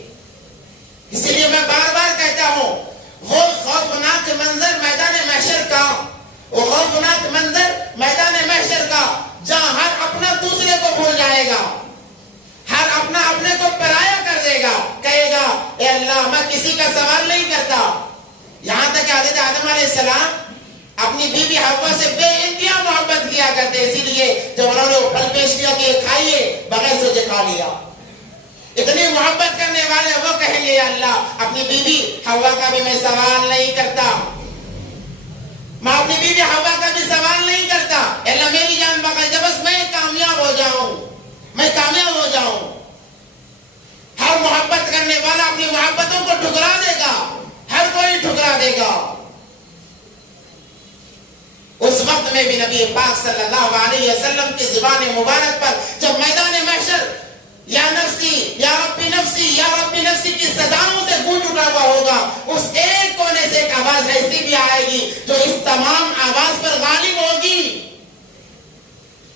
اسی لیے میں بار بار کہتا ہوں وہ خوفناک منظر میدان محشر کا، وہ خوفناک منظر میدان محشر کا جہاں ہر اپنا دوسرے کو بھول جائے گا، ہر اپنا اپنے کو پرایا کر دے گا، کہے گا اے اللہ میں کسی کا سوال نہیں کرتا. یہاں تک کہ حضرت آدم علیہ السلام اپنی بیوی حوا سے بے انتہا محبت کیا کرتے، اسی لیے جب انہوں نے وہ پھل پیش کیا کہ کھائیے، بغیر سوچے کھا لیا۔ اتنی محبت کرنے والے وہ کہیں گے یا اللہ اپنی بیوی حوا کا بھی میں سوال نہیں کرتا، میں اپنی بیوی حوا کا بھی سوال نہیں کرتا، اللہ میری جان بخش دے، بس میں کامیاب ہو جاؤں، میں کامیاب ہو جاؤں۔ ہر محبت کرنے والا اپنی محبتوں کو ٹھکرا دے گا، ہر کوئی ٹھکرا دے گا۔ اس وقت میں بھی نبی پاک صلی اللہ علیہ وسلم کی زبان مبارک پر جب میدان محشر یا نفسی یا ربی نفسی یا ربی نفسی کی صداؤں سے گونج اٹھا ہوا ہوگا، اس ایک کونے سے ایک آواز ایسی بھی آئے گی جو اس تمام آواز پر غالب ہوگی۔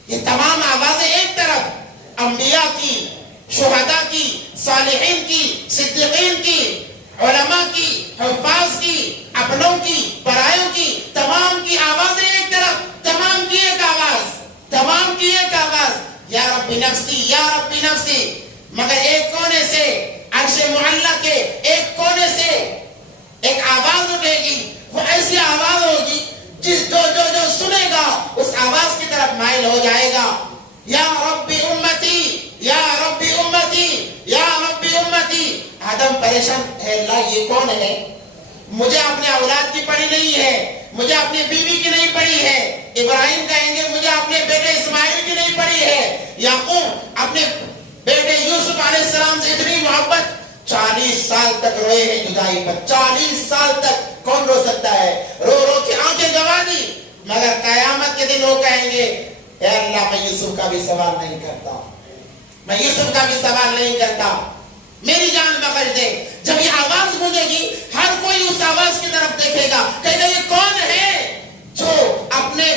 یہ تمام آوازیں ایک طرف انبیاء کی، شہداء کی، صالحین کی، صدیقین کی، علماء کی، حفاظ کی، اپنوں کی، پرایوں کی، تمام کی آوازیں ایک طرف، تمام کی ایک آواز، تمام کی ایک آواز، یا ربی نفسی یا ربی نفسی۔ مگر ایک کونے سے عرش معلیٰ کے ایک کونے سے ایک آواز اٹھے گی، وہ ایسی آواز ہوگی جو سنے گا اس آواز کی طرف مائل ہو جائے گا، یا ربی امتی یا ربی امتی یا ربی امتی۔ آدم پریشان ہے، اللہ یہ کون ہے؟ مجھے اپنے اولاد کی پڑی نہیں ہے، مجھے اپنی بیوی کی نہیں پڑی ہے۔ ابراہیم کہیں گے مجھے اپنے بیٹے اسماعیل کی نہیں پڑی ہے۔ یعقوب اپنے بیٹے یوسف علیہ السلام سے اتنی محبت، 40 سال تک روئے ہیں جدائی پر، 40 سال تک کون رو سکتا ہے؟ رو رو کے آنکھیں گوا دی۔ مگر قیامت کے دن وہ کہیں گے اے اللہ میں یوسف کا بھی سوال نہیں کرتا، میں یوسف کا بھی سوال نہیں کرتا، میری جان بخش دے۔ جب یہ آواز گونجے گی ہر کوئی اس آواز کی طرف دیکھے گا، کہے گا یہ کون ہے جو اپنے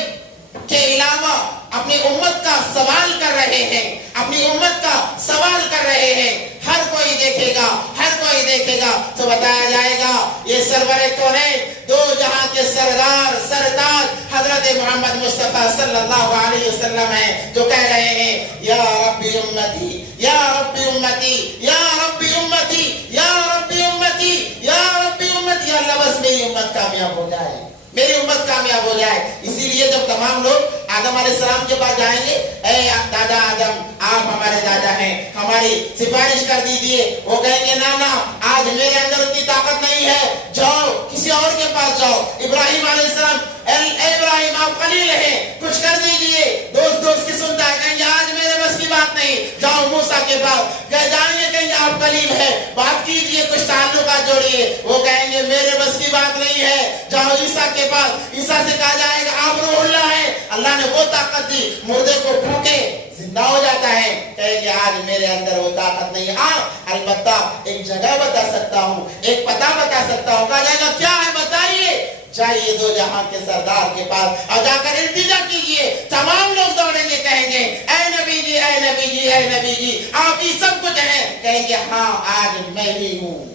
کے علاوہ اپنی امت کا سوال کر رہے ہیں، اپنی امت کا سوال کر رہے ہیں۔ ہر کوئی دیکھے گا، ہر کوئی دیکھے گا تو بتایا جائے گا یہ سرور کونین، دو جہاں کے سردار سرتاج حضرت محمد مصطفیٰ صلی اللہ علیہ وسلم ہیں، جو کہہ رہے ہیں یا ربی امتی یا ربی امتی یا ربی امتی یا ربی امتی یا ربی امتی۔ یا اللہ بس میری امت کامیاب ہو جائے، میری امت کامیاب ہو جائے۔ اسی لیے جب تمام لوگ آدم علیہ السلام کے پاس جائیں گے، اے دادا آدم آپ ہمارے دادا ہیں، ہماری سفارش کر دیجئے، وہ کہیں گے نا آج میرے اندر اتنی طاقت نہیں ہے، جاؤ کسی اور کے پاس جاؤ۔ ابراہیم علیہ السلام اے ابراہیم آپ خلیل ہیں، کچھ کر دیجئے۔ دوست کی سنتا ہے، کہیں گے آج میرے بس کی بات نہیں، جاؤ موسیٰ کے پاس جائیں گے، کہیں گے آپ خلیل ہیں، بات کیجئے، کچھ تعلقات جوڑیے۔ وہ کہیں گے میرے بس کی بات نہیں ہے، جاؤ عیسیٰ کے پاس، عیسیٰ سے کہا جائے گا آپ روح اللہ ہیں، اللہ نے وہ طاقت دی، مردے کو پھونکے زندہ ہو جاتا ہے۔ کہیں گے آج میرے اندر وہ طاقت نہیں ہے، ہاں البتہ ایک جگہ بتا سکتا ہوں، ایک پتہ بتا سکتا ہوں۔ کہا جائے گا کیا ہے بتائیے، جائیے دو جہاں کے سردار کے پاس اور جا کر التجا کیجئے۔ تمام لوگ دوڑیں گے، کہیں گے اے نبی جی اے نبی جی اے نبی جی آپ ہی سب کچھ ہیں۔ کہیں گے ہاں آج میں ہی ہوں،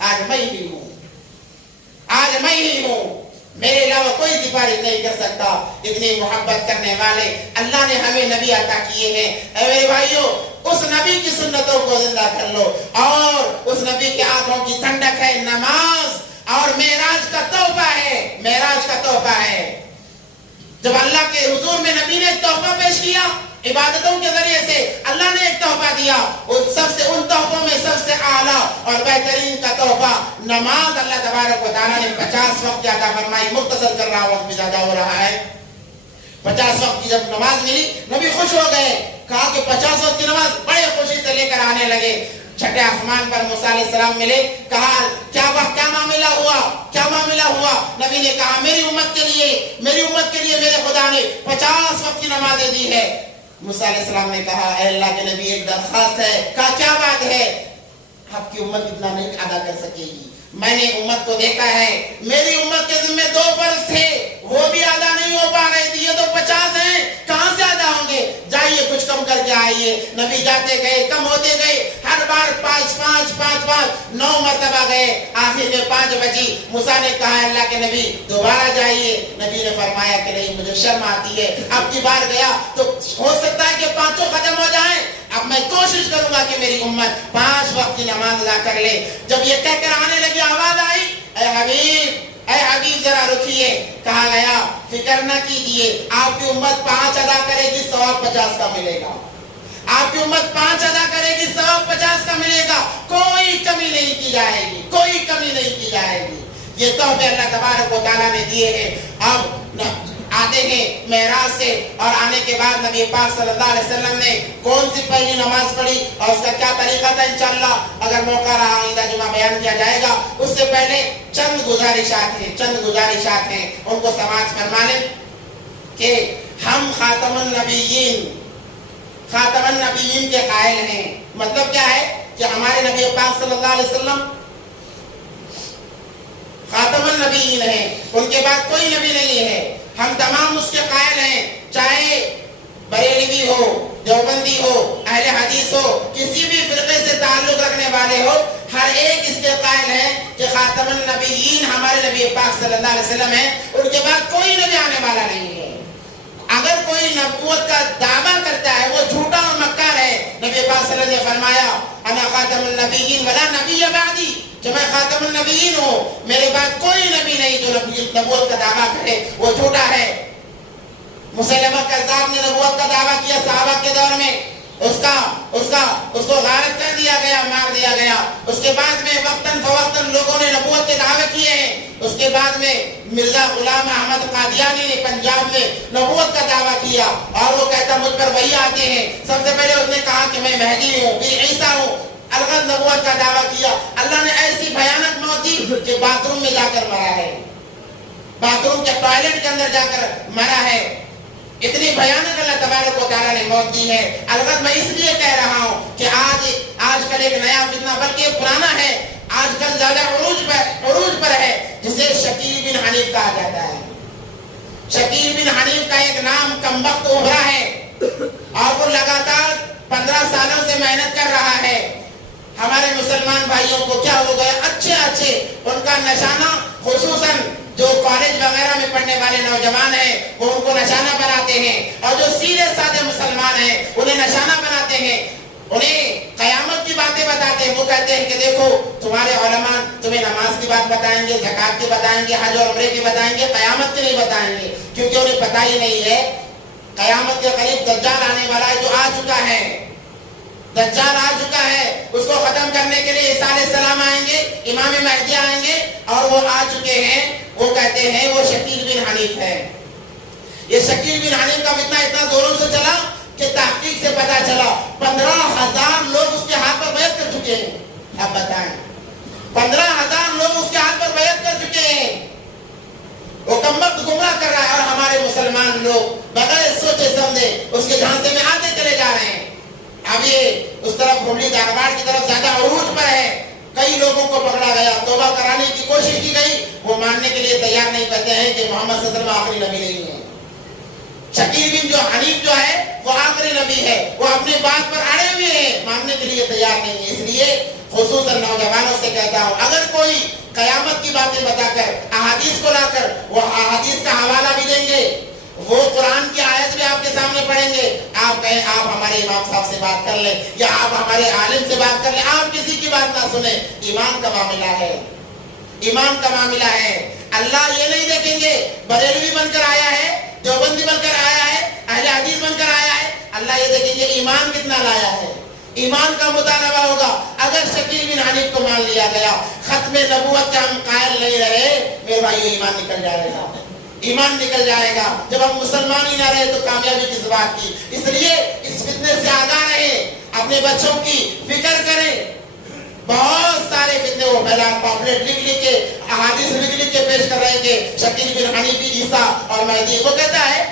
آج میں ہی ہوں، آج میں ہی ہوں، میرے علاوہ کوئی سفارش نہیں کر سکتا۔ اتنی محبت کرنے والے اللہ نے ہمیں نبی عطا کیے ہیں۔ اے میرے بھائیو اس نبی کی سنتوں کو زندہ کر لو، اور اس نبی کے آنکھوں کی ٹھنڈک ہے نماز، اور معراج کا تحفہ ہے، معراج کا تحفہ ہے۔ جب اللہ کے حضور میں نبی نے ایک تحفہ پیش کیا، عبادتوں کے ذریعے سے اللہ نے ایک تحفہ دیا، ان تحفوں میں سب سے اعلیٰ اور بہترین کا تحفہ نماز اللہ تبارک و تعالیٰ نے 50 وقت کی عطا فرمائی۔ مختصر کر رہا، وقت بھی زیادہ ہو رہا ہے۔ 50 وقت کی جب نماز ملی نبی خوش ہو گئے، کہا کہ 50 وقت کی نماز بڑے خوشی سے لے کر آنے لگے۔ چھٹے آسمان پر موسیٰ علیہ السلام ملے، کہا کیا معاملہ ہوا، کیا معاملہ ہوا؟ نبی نے کہا میری امت کے لیے میرے خدا نے 50 وقت کی نمازیں دی ہے۔ موسیٰ علیہ السلام نے کہا اے اللہ کے نبی ایک درخواست ہے۔ کہا کیا بات ہے؟ آپ کی امت اتنا نہیں ادا کر سکے گی، میں نے امت کو دیکھا ہے، میری امت کے ذمہ 2 فرض تھے، وہ بھی ادا نہیں ہو پا رہے تھے، یہ تو 50 ہیں، کہاں سے ادا ہوں گے؟ جائیے کچھ کم کر کے آئیے۔ نبی جاتے گئے، کم ہوتے گئے، ہر بار 5 9 مرتبہ گئے، آخر میں 5 بجی۔ موسیٰ نے کہا اللہ کے نبی دوبارہ جائیے۔ نبی نے فرمایا کہ نہیں مجھے شرم آتی ہے، اب کی بار گیا تو ہو سکتا ہے کہ 5 ختم ہو جائیں، اب میں کوشش کروں گا کہ میری امت 5 وقت کی نماز ادا کر لے۔ جب یہ کہہ کر آنے لگی آواز آئی اے حبیب اے حبیب ذرا رکیے. کہا گیا فکر نہ کیجیے، آپ کی امت 5 ادا کرے گی، ثواب 50 کا ملے گا. آپ کی امت 5 ادا کرے گی، ثواب 50 کا ملے گا. کوئی کمی نہیں کی جائے گی، کوئی کمی نہیں کی جائے گی. یہ تحفے اللہ تبارک و تعالیٰ نے دیے ہیں. اب آتے ہیں معراج سے، اور آنے کے بعد نبی پاک صلی اللہ علیہ وسلم نے کون سی پہلی نماز پڑھی اور اس کا کیا طریقہ تھا، انشاءاللہ اگر موقع رہا آئندہ جمعہ بیان کیا جائے گا. اس سے پہلے چند گزارشات ہیں ان کو سماعت فرما لیں کہ ہم خاتم النبیین کے قائل ہیں. مطلب کیا ہے کہ ہمارے نبی پاک صلی اللہ علیہ وسلم خاتم النبیین ہیں، ان کے بعد کوئی نبی نہیں ہے. ہم تمام اس کے قائل ہیں، چاہے بریلوی ہو، دیوبندی ہو، اہل حدیث ہو، کسی بھی فرقے سے تعلق رکھنے والے ہو، ہر ایک اس کے قائل ہیں کہ خاتم النبیین ہمارے نبی پاک صلی اللہ علیہ وسلم ہیں، ان کے بعد کوئی نبی آنے والا نہیں ہے. اگر کوئی نبوت کا دعویٰ کرتا ہے وہ جھوٹا اور مکار ہے. نبی پاک صلی اللہ علیہ وسلم نے فرمایا انا خاتم النبیین ولا نبی بعدی، کہ میں خاتم النبیین ہوں، میرے بعد کوئی نبی نہیں. جو نبوت کا دعویٰ کرے وہ جھوٹا ہے. مسلمہ کذاب نے نبوت کا دعویٰ کیا صحابہ کے دور میں، اس کو غارت کر دیا گیا، مار دیا گیا. اس کے بعد میں وقتاً فوقتاً لوگوں نے نبوت کے دعوے کیے ہیں. اس کے بعد میں مرزا غلام احمد قادیانی نے پنجاب میں نبوت کا دعویٰ کیا، اور وہ کہتا مجھ پر وہی آتے ہیں. سب سے پہلے اس نے کہا کہ میں مہدی ہوں، پھر عیسیٰ ہوں. الغرض نبوت کا دعویٰ کیا. اللہ نے ایسی بھیانک موت دی کہ باتھ روم میں جا کر مرا ہے، باتھ روم کے ٹوائلٹ کے اندر جا کر مرا ہے. اتنی بھیانک اللہ تبارک و تعالیٰ نے موت دی ہے. البتہ میں اس لیے کہہ رہا ہوں کہ آج کل ایک نیا فتنہ بلکہ پرانا ہے، آج کل زیادہ عروج پر ہے، جسے شکیل بن حنیف کہا جاتا ہے. شکیل بن حنیف کا ایک نام کمبخت ابھرا ہے، اور وہ لگاتار 15 سالوں سے محنت کر رہا ہے. ہمارے مسلمان بھائیوں کو کیا ہو گیا، اچھے ان کا نشانہ، خصوصاً جو کالج وغیرہ میں پڑھنے والے نوجوان ہیں وہ ان کو نشانہ بناتے ہیں، اور جو سیدھے سادے مسلمان ہیں انہیں نشانہ بناتے ہیں، انہیں قیامت کی باتیں بتاتے ہیں. وہ کہتے ہیں کہ دیکھو تمہارے علماء تمہیں نماز کی بات بتائیں گے، زکوٰۃ کی بتائیں گے، حج اور عمرے کی بتائیں گے، قیامت کی نہیں بتائیں گے، کیونکہ انہیں پتہ ہی نہیں ہے قیامت کے قریب دجال آنے والا ہے، جو آ چکا ہے. دجال آ چکا ہے، اس کو ختم کرنے کے لیے عیسیٰ علیہ السلام آئیں گے، امام مہدی آئیں گے، اور وہ آ چکے ہیں. وہ کہتے ہیں وہ شکیل بن حنیف ہے. یہ شکیل بن حنیف کا فتنہ اتنا زوروں سے چلا کہ تحقیق سے پتا چلا 15,000 لوگ اس کے ہاتھ پر بیعت کر چکے ہیں. اب بتائیں 15,000 لوگ اس کے ہاتھ پر بیعت کر چکے ہیں. وہ کمبخت گمراہ کر رہا ہے، اور ہمارے مسلمان لوگ بغیر سوچے سمجھے اس کے جھانسے میں آتے چلے جا رہے ہیں. اب یہ اس طرف ہولی دارباڑ کی طرف زیادہ عروج پر ہے. کئی لوگوں کو پکڑا گیا، توبہ کرانے کی کوشش کی گئی، وہ ماننے کے لیے تیار نہیں، کہتے ہیں کہ محمد صلی اللہ علیہ وسلم آخری نبی نہیں ہے. شکیل بن حنیف جو ہے وہ آخری نبی ہے، وہ اپنی بات پر اڑے ہوئے ہیں، ماننے کے لیے تیار نہیں ہے. اس لیے خصوصاً نوجوانوں سے کہتا ہوں، اگر کوئی قیامت کی باتیں بتا کر احادیث کو لا کر، وہ احادیث کا حوالہ بھی دیں گے، وہ قرآن کی آیت بھی آپ کے سامنے پڑھیں گے، آپ کہیں آپ ہمارے امام صاحب سے بات کر لیں یا آپ ہمارے عالم سے بات کر لیں، آپ کسی کی بات نہ سنیں. ایمان کا معاملہ ہے، ایمان کا معاملہ ہے. اللہ یہ نہیں دیکھیں گے بریلوی بن کر آیا ہے، دیوبندی بن کر آیا ہے، اہل حدیث بن کر آیا ہے. اللہ یہ دیکھیں گے ایمان کتنا لایا ہے. ایمان کا مطالبہ ہوگا. اگر شکیل بن حنیف کو مان لیا گیا، ختم نبوت کے ہم قائل نہیں رہے، میرے بھائیو ایمان نکل جائے گا، ایمان نکل جائے گا. جب ہم مسلمان ہی نہ رہے تو کامیابی کس بات کی. اس لیے اس فتنے سے آگاہ رہیں، اپنے بچوں کی فکر کریں. بہت سارے فتنے وہ پھیلا، پامفلیٹ لکھ کے، احادیث لکھ کے پیش کر رہے کہ شکیل بن حنیف عیسیٰ اور مہدی. وہ کہتا ہے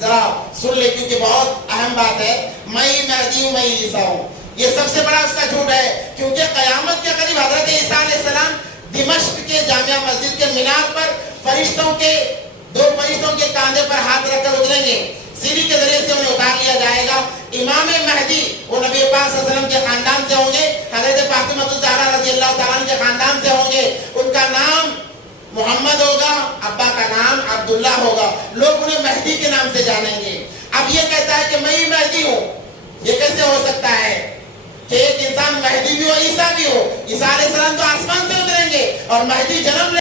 ذرا سن لے کیونکہ بہت اہم بات ہے، میں مہدی ہوں، میں عیسیٰ ہوں. یہ سب سے بڑا اس کا جھوٹ ہے، کیونکہ قیامت کے قریب حضرت عیسیٰ علیہ السلام دمشق کے جامعہ مسجد کے مینار پر دو فرشتوں کے کاندھے پر ہاتھ رکھ کر اتریں گے. سیڑھی کے ذریعے سے انہیں اتار لیا جائے گا. امام مہدی وہ نبی پاک صلی اللہ علیہ وسلم کے خاندان سے ہوں گے، حضرت فاطمہ الزہرا رضی اللہ تعالیٰ عنہ کے خاندان سے ہوں گے. ان کا نام محمد ہوگا، ابا کا نام عبداللہ ہوگا. لوگ انہیں مہدی کے نام سے جانیں گے. اب یہ کہتا ہے کہ میں ہی مہدی ہوں. یہ کیسے ہو سکتا ہے کہ ایک انسان مہدی بھی ہو، عیسیٰ بھی ہو؟ عیسیٰ علیہ السلام تو آسمان سے اتریں گے اور مہدی جنم